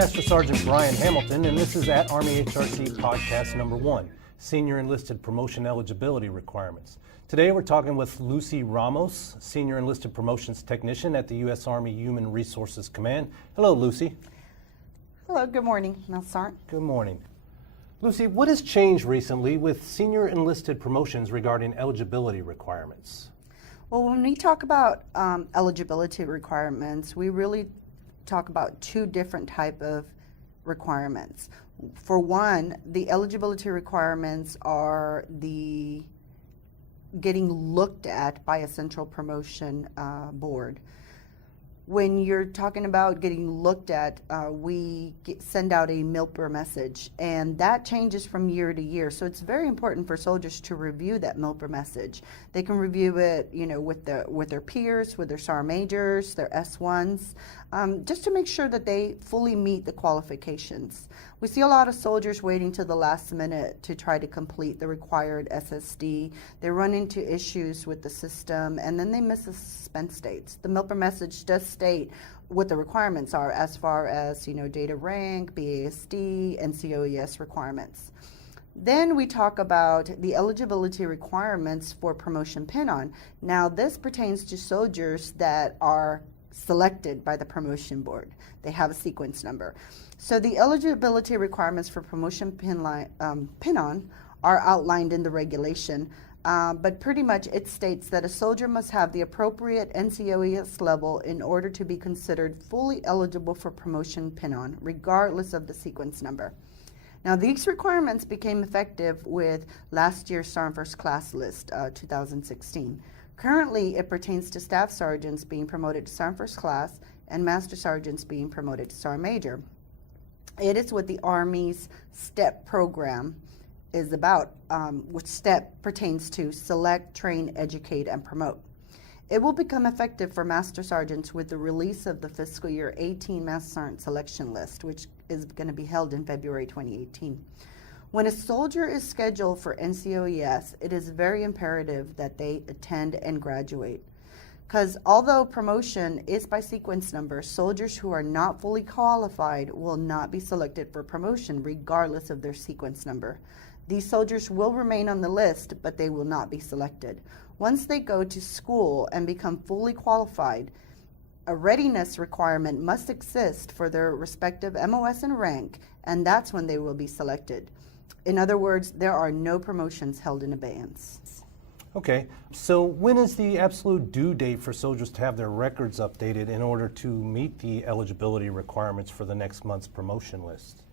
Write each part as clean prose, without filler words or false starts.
Master Sergeant Brian Hamilton, and this is at Army HRC Podcast number 1, Senior Enlisted Promotion Eligibility Requirements. Today we're talking with Lucy Ramos, Senior Enlisted Promotions Technician at the U.S. Army Human Resources Command. Hello, Lucy. Hello, good morning, Master Sergeant. Good morning. Lucy, what has changed recently with Senior Enlisted Promotions regarding eligibility requirements? Well, when we talk about eligibility requirements, we really talk about two different type of requirements. For one, the eligibility requirements are the getting looked at by a central promotion board. When you're talking about getting looked at, we send out a MILPER message, and that changes from year to year. So it's very important for soldiers to review that MILPER message. They can review it, with their peers, with their SAR majors, their S1s, just to make sure that they fully meet the qualifications. We see a lot of soldiers waiting to the last minute to try to complete the required SSD. They run into issues with the system, and then they miss the suspense dates. The MILPER message does state what the requirements are as far as, data rank, BASD, NCOES requirements. Then we talk about the eligibility requirements for promotion pin-on. Now, this pertains to soldiers that are selected by the promotion board. They have a sequence number. So the eligibility requirements for promotion pin-on are outlined in the regulation, but pretty much it states that a soldier must have the appropriate NCOES level in order to be considered fully eligible for promotion pin-on, regardless of the sequence number. Now, these requirements became effective with last year's SAR First Class list, 2016. Currently, it pertains to staff sergeants being promoted to SAR First Class and master sergeants being promoted to SAR Major. It is what the Army's STEP program is about, which STEP pertains to Select, Train, Educate, and Promote. It will become effective for master sergeants with the release of the fiscal year 18 Master Sergeant Selection List, which is going to be held in February 2018. When a soldier is scheduled for NCOES, it is very imperative that they attend and graduate. Because although promotion is by sequence number, soldiers who are not fully qualified will not be selected for promotion regardless of their sequence number. These soldiers will remain on the list, but they will not be selected. Once they go to school and become fully qualified, a readiness requirement must exist for their respective MOS and rank, and that's when they will be selected. In other words, there are no promotions held in abeyance. Okay, so when is the absolute due date for soldiers to have their records updated in order to meet the eligibility requirements for the next month's promotion list?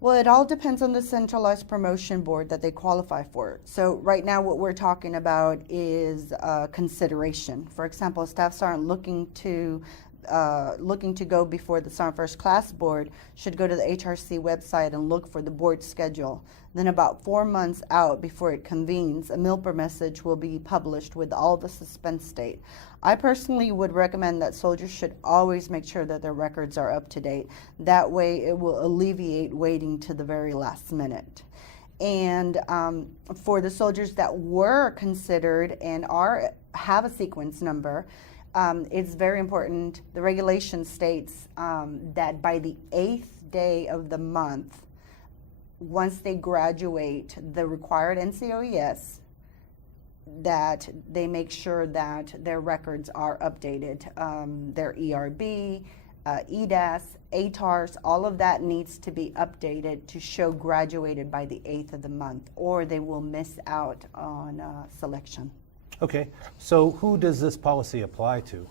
Well, it all depends on the centralized promotion board that they qualify for. So right now what we're talking about is consideration. For example, a staff sergeant looking to go before the SAR First Class board should go to the HRC website and look for the board schedule. Then about 4 months out before it convenes, a MILPER message will be published with all the suspense date. I personally would recommend that soldiers should always make sure that their records are up to date. That way it will alleviate waiting to the very last minute. And for the soldiers that were considered and have a sequence number, it's very important. The regulation states that by the 8th day of the month, once they graduate the required NCOES, that they make sure that their records are updated. Their ERB, EDAS, ATARS, all of that needs to be updated to show graduated by the 8th of the month, or they will miss out on selection. Okay, so who does this policy apply to?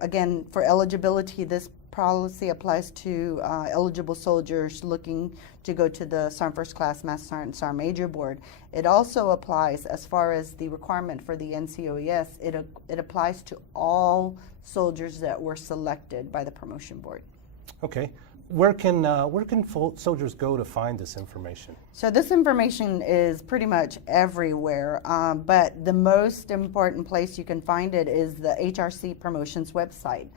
Again, for eligibility, this policy applies to eligible soldiers looking to go to the SAR First Class Master Sergeant SAR Major Board. It also applies, as far as the requirement for the NCOES, it applies to all soldiers that were selected by the promotion board. Okay. Where can soldiers go to find this information? So this information is pretty much everywhere, but the most important place you can find it is the HRC Promotions website.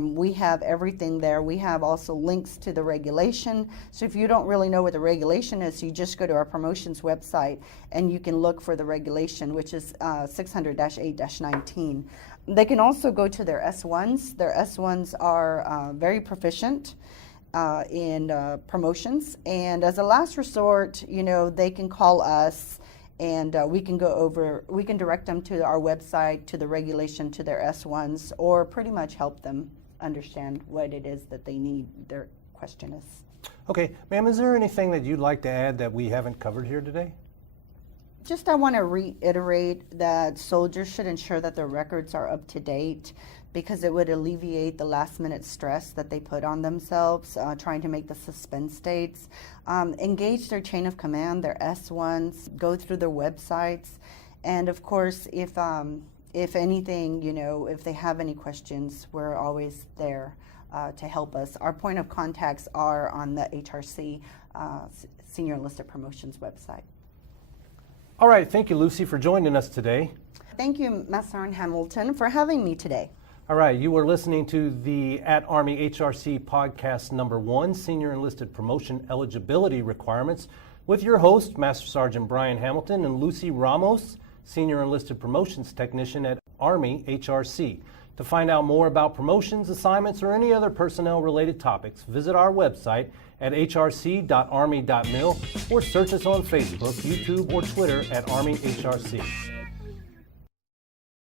We have everything there. We have also links to the regulation. So if you don't really know what the regulation is, you just go to our promotions website and you can look for the regulation, which is 600-8-19. They can also go to their S1s. Their S1s are very proficient. in promotions. And as a last resort, they can call us, and we can direct them to our website, to the regulation, to their S1s, or pretty much help them understand what it is that they need, their question is. Okay, ma'am, is there anything that you'd like to add that we haven't covered here today? I want to reiterate that soldiers should ensure that their records are up to date, because it would alleviate the last minute stress that they put on themselves trying to make the suspense dates. Engage their chain of command, their S1s, go through their websites, and of course, if anything, if they have any questions, we're always there to help us. Our point of contacts are on the HRC Senior Enlisted Promotions website. All right, thank you, Lucy, for joining us today. Thank you, Master and Hamilton, for having me today. All right, you were listening to the at Army HRC podcast number 1, Senior Enlisted Promotion Eligibility Requirements, with your host, Master Sergeant Brian Hamilton, and Lucy Ramos, Senior Enlisted Promotions Technician at Army HRC. To find out more about promotions, assignments, or any other personnel-related topics, visit our website at hrc.army.mil or search us on Facebook, YouTube, or Twitter at Army HRC.